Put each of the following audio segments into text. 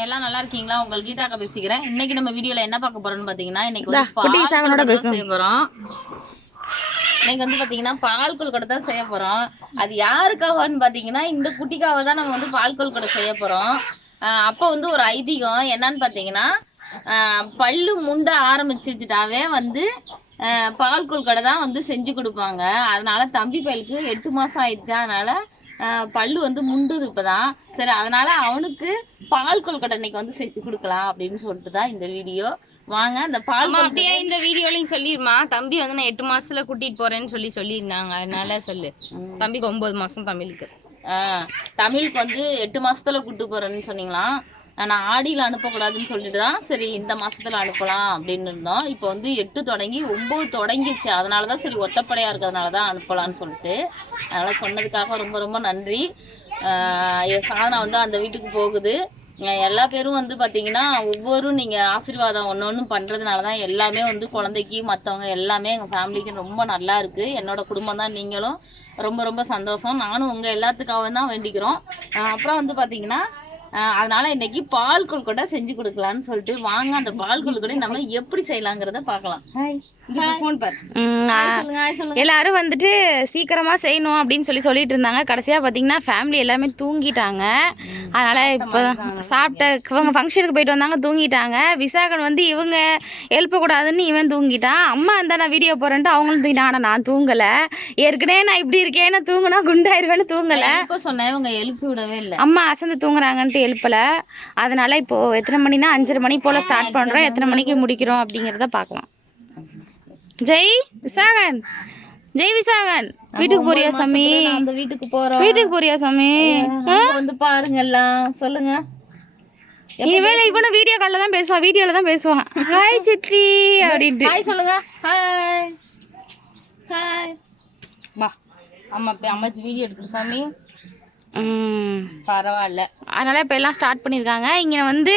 எல்லாம் நல்லா இருக்கீங்களா? உங்கள் கீதாக்கா பேசிக்கிறேன். இன்னைக்கு நம்ம வீடியோல என்ன பார்க்க போறோம்னு பாத்தீங்கன்னா இன்னைக்கு. செய்ய போறோம். இன்னைக்கு வந்து பாத்தீங்கன்னா பால் கொழுக்கட்டை தான் செய்ய போறோம். அது யாருக்காகன்னு பாத்தீங்கன்னா இந்த குட்டிக்காக தான் நம்ம வந்து பால் கொழுக்கட்டை செய்ய போறோம். அப்போ வந்து ஒரு ஐதீகம் என்னன்னு பாத்தீங்கன்னா பல்லு முண்ட ஆரம்பிச்சுட்டாவே வந்து பால் கொழுக்கட்டை தான் வந்து செஞ்சு கொடுப்பாங்க. அதனால தம்பி பயலுக்கு எட்டு மாசம் ஆயிடுச்சா. அதனால பல்லு வந்து முண்டுது இப்பதான். சரி அதனால அவனுக்கு பால் இன்னைக்கு வந்து செஞ்சு கொடுக்கலாம் அப்படின்னு சொல்லிட்டு தான் இந்த வீடியோ. வாங்க அந்த பால் அப்படியே இந்த வீடியோலையும் சொல்லிருமா தம்பி வந்து நான் எட்டு மாசத்துல கூட்டிட்டு போறேன்னு சொல்லி சொல்லியிருந்தாங்க. அதனால சொல்லு. தம்பிக்கு ஒன்பது மாசம் தமிழுக்கு. ஆஹ் தமிழுக்கு வந்து எட்டு மாசத்துல கூட்டு போறேன்னு சொன்னீங்களாம். நான் ஆடியில் அனுப்பக்கூடாதுன்னு சொல்லிட்டு தான் சரி இந்த மாதத்தில் அனுப்பலாம் அப்படின்னு இருந்தோம். இப்போ வந்து எட்டு தொடங்கி ஒம்பது தொடங்கிடுச்சு. அதனால தான் சரி ஒத்தப்படையாக இருக்கிறதுனால தான் அனுப்பலாம்னு சொல்லிட்டு. அதனால் சொன்னதுக்காக ரொம்ப ரொம்ப நன்றி. என் சாதனை வந்து அந்த வீட்டுக்கு போகுது. எல்லா பேரும் வந்து பார்த்தீங்கன்னா ஒவ்வொரு நீங்கள் ஆசீர்வாதம் ஒன்று ஒன்று பண்ணுறதுனால தான் எல்லாமே வந்து குழந்தைக்கு மற்றவங்க எல்லாமே எங்கள் ஃபேமிலிக்கு ரொம்ப நல்லா இருக்குது என்னோடய குடும்பம் தான் நீங்களும் ரொம்ப ரொம்ப சந்தோஷம். நானும் உங்கள் எல்லாத்துக்காக தான் வேண்டிக்கிறோம். அப்புறம் வந்து பார்த்தீங்கன்னா அதனால இன்னைக்கு பால் கொழுக்கட்டை செஞ்சு கொடுக்கலான்னு சொல்லிட்டு வாங்க அந்த பால் கொழுக்கட்டை நம்ம எப்படி செய்யலாங்கிறத பார்க்கலாம். சொல்லுங்க எல்லாரும் வந்துட்டு சீக்கிரமா செய்யணும் அப்படின்னு சொல்லி சொல்லிட்டு இருந்தாங்க. கடைசியா பாத்தீங்கன்னா ஃபேமிலி எல்லாமே தூங்கிட்டாங்க. அதனால இப்போ சாப்பிட்ட இவங்க ஃபங்க்ஷனுக்கு போயிட்டு வந்தாங்க தூங்கிட்டாங்க. விசாகன் வந்து இவங்க எழுப்பக்கூடாதுன்னு இவன் தூங்கிட்டான். அம்மா இருந்தா நான் வீடியோ போறேன்ட்டு அவங்களும் தூங்கிட்டான் ஆனா நான் தூங்கல. ஏற்கனவே நான் இப்படி இருக்கேன் நான் தூங்கினா குண்டாயிருவேன்னு தூங்கல. இப்போ சொன்னேன் இவங்க எழுப்பி விடவே இல்லை. அம்மா அசந்து தூங்குறாங்கன்ட்டு எழுப்பல. அதனால இப்போ எத்தனை மணினா அஞ்சரை மணி போல ஸ்டார்ட் பண்றோம். எத்தனை மணிக்கு முடிக்கிறோம் அப்படிங்கிறத பார்க்கலாம் ஜெய் விசாகன். ஜெய் விசாகன். வீட்டுக்கு போறியா சாமி? வீட்டுக்கு போறோம். வீட்டுக்கு போறியா சாமி? வந்து பாருங்க எல்லாம் சொல்லுங்க. இவன் இவனும் வீடியோ காலில் தான் பேசுவான் வீடியோல தான் பேசுவான் ஹாய் சித்தி அப்படின்ட்டு. ஹாய் சொல்லுங்க. ஹாய் ஹாய் வா. அம்மா அம்மாச்சி வீடியோ எடுக்கிற சாமி. பரவாயில்ல. அதனால் இப்போ எல்லாம் ஸ்டார்ட் பண்ணியிருக்காங்க. இங்கே வந்து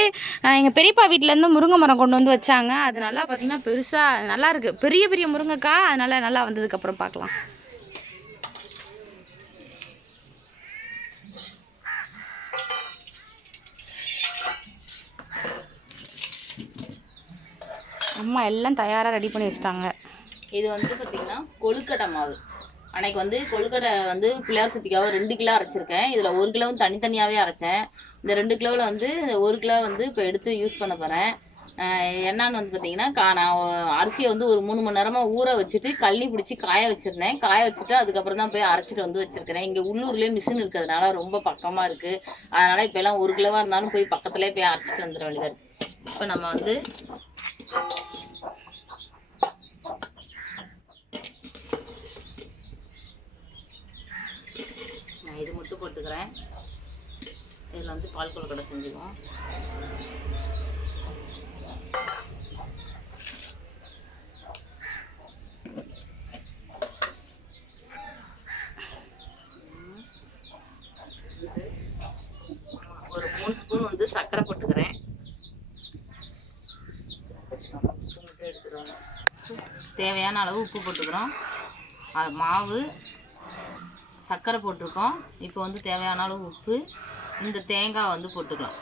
எங்கள் பெரியப்பா வீட்டிலேருந்து முருங்கை மரம் கொண்டு வந்து வச்சாங்க. அது நல்லா பார்த்தீங்கன்னா பெருசாக நல்லா இருக்கு. பெரிய பெரிய முருங்கைக்காய் அதனால நல்லா வந்ததுக்கப்புறம் பார்க்கலாம் அம்மா எல்லாம் தயாராக ரெடி பண்ணி வச்சிட்டாங்க. இது வந்து பார்த்திங்கன்னா கொழுக்கட்டை மாவு. அன்னைக்கு வந்து கொழுக்கட்டை வந்து பிள்ளையார் சுத்திக்காக ரெண்டு கிலோ அரைச்சிருக்கேன். இதில் ஒரு கிலோவும் தனித்தனியாகவே அரைச்சேன். இந்த ரெண்டு கிலோவில் வந்து ஒரு கிலோ வந்து இப்போ எடுத்து யூஸ் பண்ண போகிறேன் என்னான்னு வந்து பார்த்தீங்கன்னா கா நான் அரிசியை வந்து ஒரு மூணு மணி நேரமாக ஊற வச்சுட்டு கள்ளி பிடிச்சி காய வச்சுருந்தேன். காய வச்சுட்டு அதுக்கப்புறம் தான் போய் அரைச்சிட்டு வந்து வச்சுருக்கிறேன். இங்கே உள்ளூர்லேயே மிஷின் இருக்கிறதுனால ரொம்ப பக்கமாக இருக்குது அதனால் இப்போ எல்லாம் ஒரு கிலோவாக இருந்தாலும் போய் பக்கத்துலேயே போய் அரைச்சிட்டு வந்துட வேண்டியதாக இருக்குது இப்போ நம்ம வந்து நான் இது மட்டும் போட்டுக்கிறேன். இதில் வந்து பால் கொழுக்கடை செஞ்சுக்குவோம். ஒரு மூணு ஸ்பூன் வந்து சர்க்கரை போட்டுக்கிறேன். தேவையான அளவு உப்பு போட்டுக்கிறோம். மாவு சர்க்கரை போட்டிருக்கோம். இப்போ வந்து தேவையான அளவு உப்பு இந்த தேங்காய் வந்து போட்டுக்கலாம்.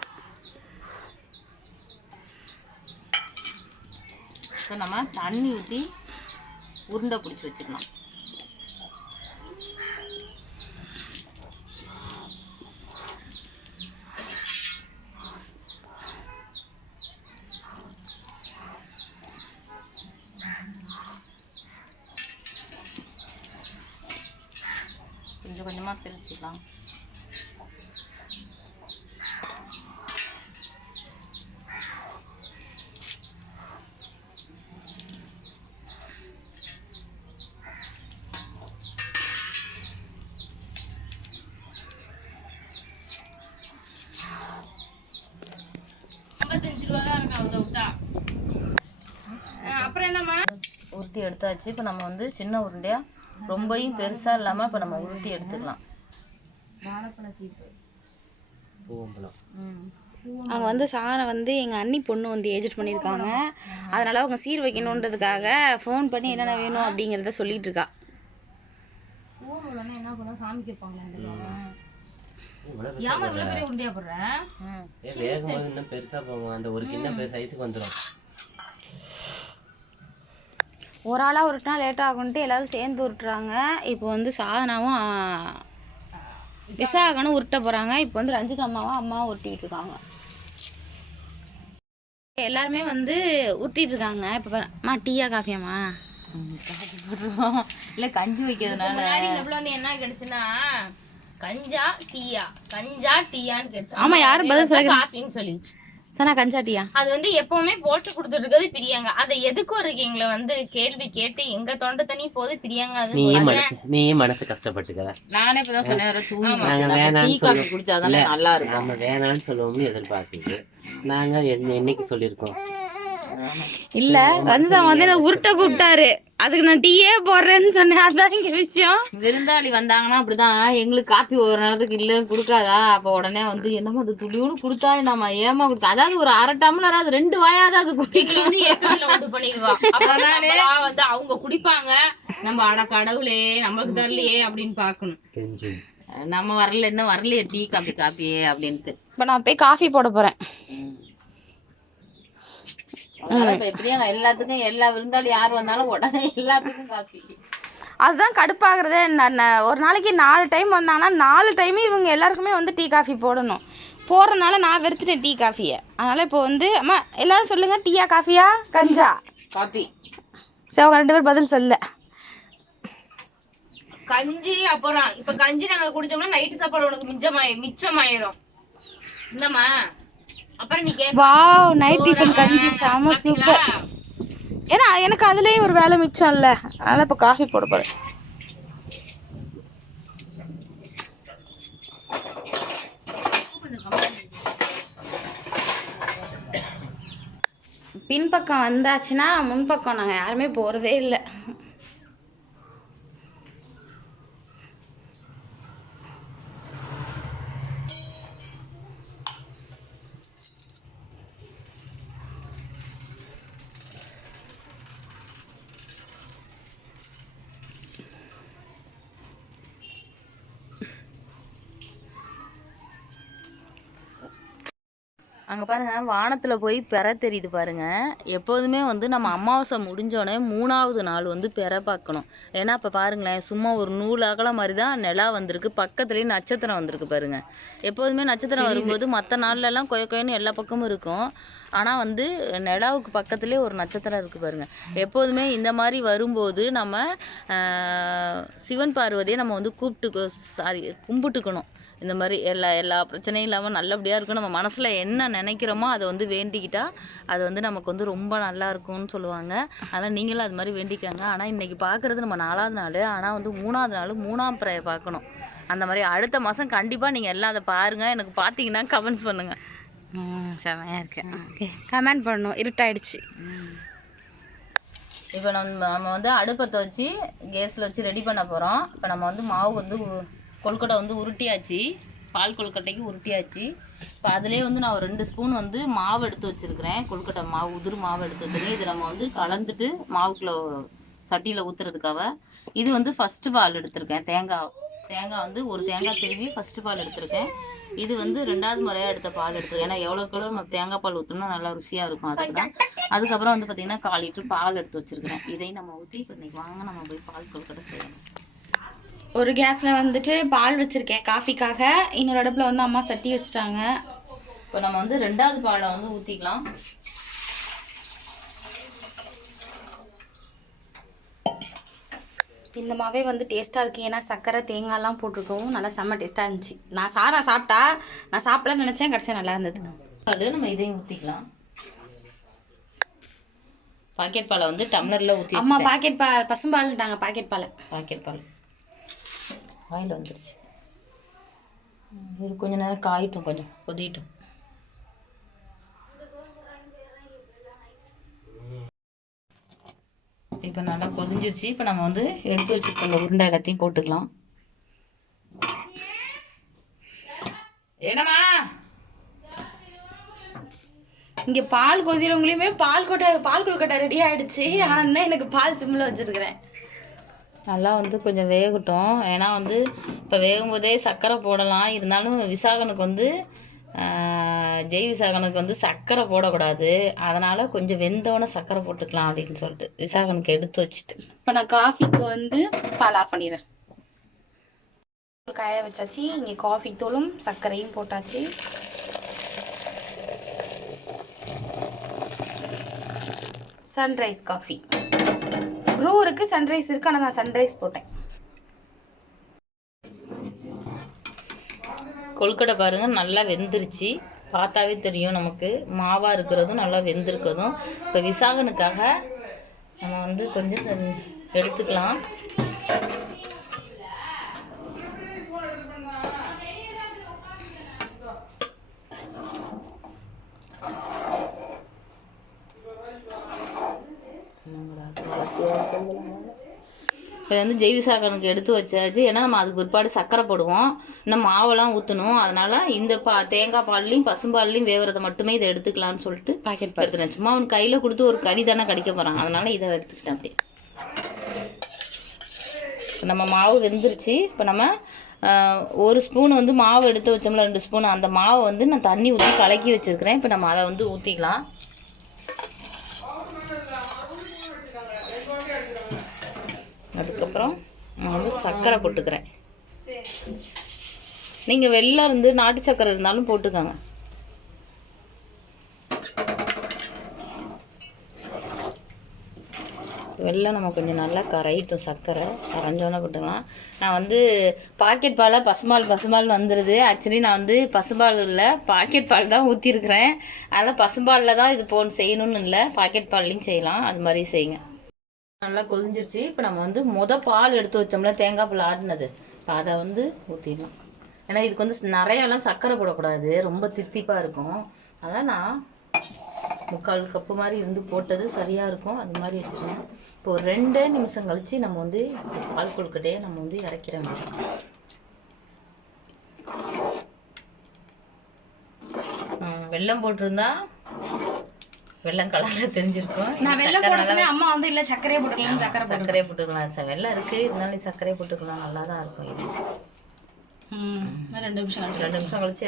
இப்போ நம்ம தண்ணி ஊற்றி உருண்டை பிடிச்சி வச்சுக்கலாம் கொஞ்சம் கொஞ்சமாக தெளிச்சுக்கலாம் ஐம்பத்தஞ்சு ரூபா தான் இருக்கும் அதை விட்டா அப்புறம் என்னம்மா உருட்டி எடுத்தாச்சு இப்போ நம்ம வந்து சின்ன உருண்டையாக ரொம்பவும் பெருசாக இல்லாமல் இப்போ நம்ம உருட்டி எடுத்துக்கலாம். அவங்க வந்து சாரை வந்து எங்கள் அண்ணி பொண்ணு வந்து ஏஜெட் பண்ணியிருக்காங்க. அதனால அவங்க சீர் வைக்கணுன்றதுக்காக ஃபோன் பண்ணி என்னென்ன வேணும் அப்படிங்கிறத சொல்லிட்டு இருக்கா. பெருசா ம். ஏ, வேகும்போது இன்னும் பெருசா போகும் அந்த ஒரு கிண்ணம் பெரிய சைஸுக்கு வந்துடும் ஒரு ஆளாக உருட்டினா லேட் ஆகும்ட்டு எல்லாரும் சேர்ந்து உருட்டுறாங்க. இப்போ வந்து சாதனாவும் விசாகனும் உருட்ட போகிறாங்க இப்போ வந்து ரஞ்சித் அம்மாவும் அம்மாவும் உருட்டிட்டு இருக்காங்க. எல்லாருமே வந்து உருட்டிட்டு இருக்காங்க. இப்போ அம்மா டீயா காஃபியாம்மா இல்ல கஞ்சி வைக்கிறதுனால. முன்னாடி வந்து என்ன கிடைச்சுன்னா கஞ்சா டீயா. கஞ்சா டீயான்னு கிடைச்சு. ஆமா, யாரும் பதில் சொல்ல- காஃபின்னு சொல்லிச்சு சனா கஞ்சா டீயா அது வந்து எப்பவுமே போட்டு கொடுத்துட்டு இருக்கிறது பிரியாங்க. அதை எதுக்கும் இருக்கீங்கள வந்து கேள்வி கேட்டு எங்க தொண்டை தண்ணி போது பிரியாங்க? அது நீ மனசு நீ மனசு கஷ்டப்பட்டுக்கிற. நானே இப்பதான் சொன்னேன் தூங்கி டீ காஃபி. குடிச்சாதானே நல்லா இருக்கும். நம்ம வேணாம்னு சொல்லுவோம்னு எதிர்பார்க்குது. நாங்க என்ன- என்னைக்கு சொல்லியிருக்கோம்? இல்ல ரஞ்சிதா வந்து என்ன உருட்ட கூப்பிட்டாரு. அதுக்கு நான் டீயே போடுறேன்னு சொன்னேன். அதான் இங்க விஷயம். விருந்தாளி வந்தாங்கன்னா அப்படிதான். எங்களுக்கு காப்பி ஒரு நேரத்துக்கு இல்லைன்னு கொடுக்காதா? அப்ப உடனே வந்து என்னமோ அது துளியோடு கொடுத்தா நம்ம ஏமா கொடுத்தா? அதாவது ஒரு அரை டம்ளர் அது ரெண்டு வாயாவது அது குடிக்கணும் வந்து பண்ணிடுவா. வந்து அவங்க குடிப்பாங்க. நம்ம அட கடவுளே நம்மளுக்கு தரலையே அப்படின்னு பாக்கணும் நம்ம வரல என்ன வரலையே டீ காப்பி காப்பியே அப்படின்ட்டு. இப்போ நான் போய் காஃபி போட போறேன். எப்படியும் எல்லாத்துக்கும் எல்லா விருந்தாளி யார் வந்தாலும் உடனே எல்லாத்துக்கும் காப்பி. அதுதான் கடுப்பாகிறதே ஒரு நாளைக்கு நாலு டைம் வந்தாங்கன்னா நாலு டைமும் இவங்க எல்லாருக்குமே வந்து டீ காஃபி போடணும். போடுறதுனால நான் வெறுத்துட்டேன் டீ காஃபியை. அதனால் இப்போ வந்து அம்மா எல்லாரும் சொல்லுங்கள் டீயா காஃபியா கஞ்சா? காப்பி. சரி அவங்க ரெண்டு பேர் பதில் சொல்ல கஞ்சி அப்புறம் இப்ப கஞ்சி நாங்க குடிச்சோம்னா நைட்டு சாப்பாடு உனக்கு மிச்சமாயி மிச்சமாயிரும். இந்தம்மா. வாவ் நைட் டிஃபன் கஞ்சி செம சூப்பர் ஏன்னா எனக்கு அதுலேயும் ஒரு வேலை மிச்சம் இல்லை அதனால் இப்போ காஃபி போட போகிறேன் பின்பக்கம் வந்தாச்சுன்னா முன்பக்கம் நாங்கள் யாருமே போகிறதே இல்லை. அங்க பாருங்க வானத்துல போய் பெற தெரியுது பாருங்க. எப்போதுமே வந்து நம்ம அமாவாசை முடிஞ்சோடனே மூணாவது நாள் வந்து பெற பார்க்கணும் ஏன்னா இப்போ பாருங்களேன் சும்மா ஒரு நூல் அகலம் மாதிரி தான் நிலா வந்திருக்கு. பக்கத்துலேயே நட்சத்திரம் வந்திருக்கு பாருங்க. எப்போதுமே நட்சத்திரம் வரும்போது மற்ற நாள்லலாம் கொய கொயன்னு எல்லா பக்கமும் இருக்கும். ஆனால் வந்து நிலாவுக்கு பக்கத்துலேயே ஒரு நட்சத்திரம் இருக்குது பாருங்க. எப்போதுமே இந்த மாதிரி வரும்போது நம்ம சிவன் பார்வதியை நம்ம வந்து கூப்பிட்டு சாரி கும்பிட்டுக்கணும். இந்த மாதிரி எல்லா எல்லா பிரச்சனையும் இல்லாமல் நல்லபடியாக இருக்கும் நம்ம மனசில் என்ன நினைக்கிறோமோ அதை வந்து வேண்டிக்கிட்டா அது வந்து நமக்கு வந்து ரொம்ப நல்லா இருக்கும்னு சொல்லுவாங்க. அதனால் நீங்களும் அது மாதிரி வேண்டிக்கங்க. ஆனால் இன்றைக்கி பார்க்குறது நம்ம நாலாவது நாள். ஆனால் வந்து மூணாவது நாள் மூணாம் பிறைய பார்க்கணும் அந்த மாதிரி அடுத்த மாதம் கண்டிப்பாக நீங்கள் எல்லாம் அதை பாருங்கள் எனக்கு பார்த்தீங்கன்னா கமெண்ட்ஸ் பண்ணுங்கள் செமையாக இருக்கேன் ஓகே. கமெண்ட் பண்ணணும் இருட்டாயிடுச்சு. இப்போ நம்ம நம்ம வந்து அடுப்பத்தை வச்சு கேஸில் வச்சு ரெடி பண்ண போகிறோம் இப்போ நம்ம வந்து மாவு வந்து கொழுக்கட்டை வந்து உருட்டியாச்சு. பால் கொழுக்கட்டைக்கு உருட்டியாச்சு. இப்போ அதுலேயே வந்து நான் ஒரு ரெண்டு ஸ்பூன் வந்து மாவு எடுத்து வச்சுருக்கிறேன். கொழுக்கட்டை மாவு உதிர் மாவு எடுத்து வச்சிருக்கேன். இது நம்ம வந்து கலந்துட்டு மாவுக்குள்ள சட்டியில் ஊற்றுறதுக்காக இது வந்து ஃபஸ்ட்டு பால் எடுத்திருக்கேன். தேங்காய் தேங்காய் வந்து ஒரு தேங்காய் திருவி ஃபஸ்ட்டு பால் எடுத்திருக்கேன். இது வந்து ரெண்டாவது முறையாக எடுத்த பால் எடுத்திருக்கேன். ஏன்னா எவ்வளோ கலர் நம்ம தேங்காய் பால் ஊற்றணும்னா நல்லா ருசியாக இருக்கும் அதுக்கு தான் அதுக்கப்புறம் வந்து பார்த்திங்கன்னா கால் லிட்டர் பால் எடுத்து வச்சுருக்கிறேன். இதையும் நம்ம ஊற்றி இப்போ இன்றைக்கி வாங்க. நம்ம போய் பால் கொழுக்கட்டை செய்யணும். ஒரு கேஸில் வந்துட்டு பால் வச்சுருக்கேன் காஃபிக்காக. இன்னொரு அடுப்பில் வந்து அம்மா சட்டி வச்சுட்டாங்க. இப்போ நம்ம வந்து ரெண்டாவது பாலை வந்து ஊற்றிக்கலாம் இந்த மாவே வந்து டேஸ்ட்டாக இருக்குது ஏன்னா சர்க்கரை தேங்காய்லாம் போட்டிருக்கவும் நல்லா செம்ம டேஸ்ட்டாக இருந்துச்சு. நான் சாரா சாப்பிட்டா நான் சாப்பிடலாம்னு நினச்சேன் கடைசியாக நல்லா இருந்தது. நம்ம இதையும் ஊற்றிக்கலாம் பாக்கெட் பாலை வந்து டம்ளரில் ஊற்றி அம்மா பாக்கெட் பால் பசும்பால்ட்டாங்க பாக்கெட் பாலை. பாக்கெட் பால். ஆயில் வந்துடுச்சு இது கொஞ்ச நேரம் காயிட்டும் கொஞ்சம் கொதிட்டும். இப்போ நல்லா கொதிஞ்சிருச்சு. இப்போ நம்ம வந்து எடுத்து வச்சுருக்க உருண்டை எல்லாத்தையும் போட்டுக்கலாம். என்னம்மா? இங்கே பால் கொதிரவங்களையுமே பால் கொட்டை பால் கொழுக்கட்டை ரெடி ஆகிடுச்சு ஆனால் இன்னும் எனக்கு பால் சிம்மில் வச்சுருக்கிறேன். நல்லா வந்து கொஞ்சம் வேகட்டும். ஏன்னா வந்து இப்போ வேகும் போதே சர்க்கரை போடலாம். இருந்தாலும் விசாகனுக்கு வந்து ஜெய் விசாகனுக்கு வந்து சர்க்கரை போடக்கூடாது. அதனால் கொஞ்சம் வெந்தோடனே சர்க்கரை போட்டுக்கலாம் அப்படின்னு சொல்லிட்டு விசாகனுக்கு எடுத்து வச்சுட்டு. இப்போ நான் காஃபிக்கு வந்து பால் ஆஃப் பண்ணிடுறேன். காய வச்சாச்சு. இங்கே காஃபி தூளும் சர்க்கரையும் போட்டாச்சு. Sunrise coffee. ப்ரூ இருக்கு சன்ரைஸ் இருக்கு ஆனால் நான் சன்ரைஸ் போட்டேன். கொழுக்கட்டை பாருங்கள் நல்லா வெந்துருச்சு. பார்த்தாவே தெரியும் நமக்கு. மாவாக இருக்கிறதும் நல்லா வெந்திருக்கிறதும். இப்போ விசாகனுக்காக நம்ம வந்து கொஞ்சம் எடுத்துக்கலாம். இப்போ வந்து ஜெய் விசாகனுக்கு எடுத்து வச்சாச்சு. ஏன்னா நம்ம அதுக்கு பிற்பாடு சர்க்கரை போடுவோம். இன்னும் மாவெல்லாம் ஊற்றணும் அதனால இந்த பா தேங்காய் பால்லையும் பசும்பால்லையும் வேவுறதை மட்டுமே இதை எடுத்துக்கலாம்னு சொல்லிட்டு பாக்கெட் எடுத்துட்டேன். சும்மா அவன் கையில் கொடுத்து ஒரு கறி தானே கடிக்க போகிறான் அதனால இதை எடுத்துக்கிட்டேன் அப்படியே. இப்ப நம்ம மாவு வெந்துருச்சு. இப்போ நம்ம ஒரு ஸ்பூன் வந்து மாவு எடுத்து வச்சோம்ல ரெண்டு ஸ்பூன் அந்த மாவை வந்து நான் தண்ணி ஊற்றி கலக்கி வச்சுருக்கிறேன். இப்போ நம்ம அதை வந்து ஊற்றிக்கலாம் அதுக்கப்புறம் நான் வந்து சர்க்கரை போட்டுக்கிறேன். நீங்கள் வெள்ளம் இருந்து நாட்டு சர்க்கரை இருந்தாலும் போட்டுக்கோங்க. வெளில நம்ம கொஞ்சம் நல்லா கரையிட்டோம் சர்க்கரை கரைஞ்சோன்னே போட்டுக்கலாம். நான் வந்து பாக்கெட் பாலை பசுமால் பசுமால் வந்துடுது ஆக்சுவலி நான் வந்து பசுபால் இல்லை பாக்கெட் பால் தான் ஊற்றிருக்கிறேன் அதனால் பசும்பாலில் தான் இது போன் செய்யணும்னு இல்லை பாக்கெட் பால்லையும் செய்யலாம். அது மாதிரி செய்யுங்க. நல்லா கொதிஞ்சிருச்சு. இப்போ நம்ம வந்து மொத பால் எடுத்து வச்சோம்ல தேங்காய் பால் ஆடினது. இப்போ அதை வந்து ஊற்றிடலாம் ஏன்னா இதுக்கு வந்து நிறையெல்லாம் சர்க்கரை போடக்கூடாது. ரொம்ப தித்திப்பாக இருக்கும். அதனால் நான் முக்கால் கப்பு மாதிரி இருந்து போட்டது சரியாக இருக்கும். அது மாதிரி வச்சுருக்கேன் இப்போ ஒரு ரெண்டே நிமிஷம் கழித்து நம்ம வந்து பால் கொழுக்கட்டையை நம்ம வந்து இறக்கிற வேண்டியது வெல்லம் போட்டிருந்தா வெல்லம் கலரில் தெரிஞ்சிருக்கும். நான் வெள்ளம் போட சொன்னேன் அம்மா வந்து இல்லை சர்க்கரையே போட்டுக்கலாம் சர்க்கரை போட்டு சர்க்கரையை போட்டுக்கலாம். சார் வெள்ளம் இருக்கு. இருந்தாலும் சர்க்கரையை போட்டுக்கலாம். நல்லா தான் இருக்கும் இது. ரெண்டு நிமிஷம் கழிச்சு ரெண்டு நிமிஷம் கழிச்சு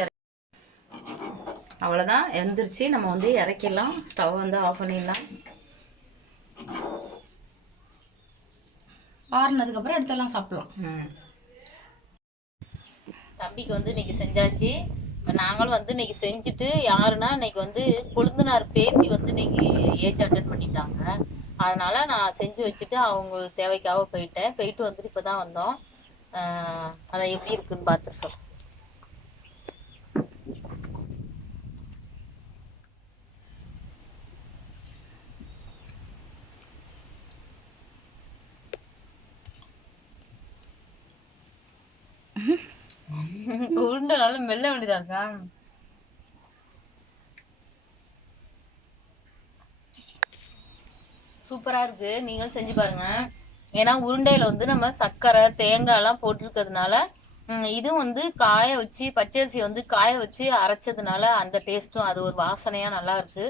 அவ்வளோதான் எந்திரிச்சு நம்ம வந்து இறக்கிடலாம். ஸ்டவ் வந்து ஆஃப் பண்ணிடலாம். ஆறுனதுக்கப்புறம் எடுத்தெல்லாம் சாப்பிடலாம். தம்பிக்கு வந்து இன்னைக்கு செஞ்சாச்சு. நாங்களும் வந்து இன்னைக்கு செஞ்சுட்டு யாருன்னா இன்னைக்கு வந்து கொழுந்தனார் பேத்தி வந்து இன்னைக்கு ஏஜ் அட்டன் பண்ணிட்டாங்க. அதனால நான் செஞ்சு வச்சுட்டு அவங்க தேவைக்காக போயிட்டேன். போயிட்டு வந்துட்டு இப்போ தான் வந்தோம் அதை எப்படி இருக்குன்னு பார்த்துட்டு உருண்டை நல்லா மெல்ல வேண்டியதாக்கா சூப்பரா இருக்கு. நீங்களும் செஞ்சு பாருங்க. ஏன்னா உருண்டையில வந்து நம்ம சர்க்கரை தேங்காய் எல்லாம் போட்டிருக்கிறதுனால இதுவும் வந்து காய வச்சு பச்சரிசி வந்து காய வச்சு அரைச்சதுனால அந்த டேஸ்ட்டும் அது ஒரு வாசனையா நல்லா இருக்கு.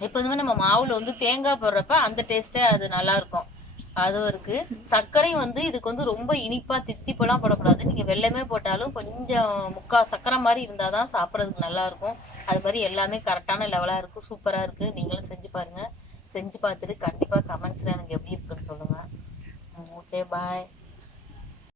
எப்போதுமே நம்ம மாவுல வந்து தேங்காய் போடுறப்ப அந்த டேஸ்ட்டே அது நல்லா இருக்கும். அதுவும் இருக்கு. சர்க்கரையும் வந்து இதுக்கு வந்து ரொம்ப இனிப்பா தித்திப்பெல்லாம் போடக்கூடாது. நீங்க வெள்ளமே போட்டாலும் கொஞ்சம் முக்கா சர்க்கரை மாதிரி இருந்தாதான் சாப்பிட்றதுக்கு நல்லா இருக்கும். அது மாதிரி எல்லாமே கரெக்டான லெவலா இருக்கும் சூப்பரா இருக்கு. நீங்களும் செஞ்சு பாருங்க. செஞ்சு பார்த்துட்டு கண்டிப்பா கமெண்ட்ஸ்ல எனக்கு எப்படி இருக்குன்னு சொல்லுங்க. Okay bye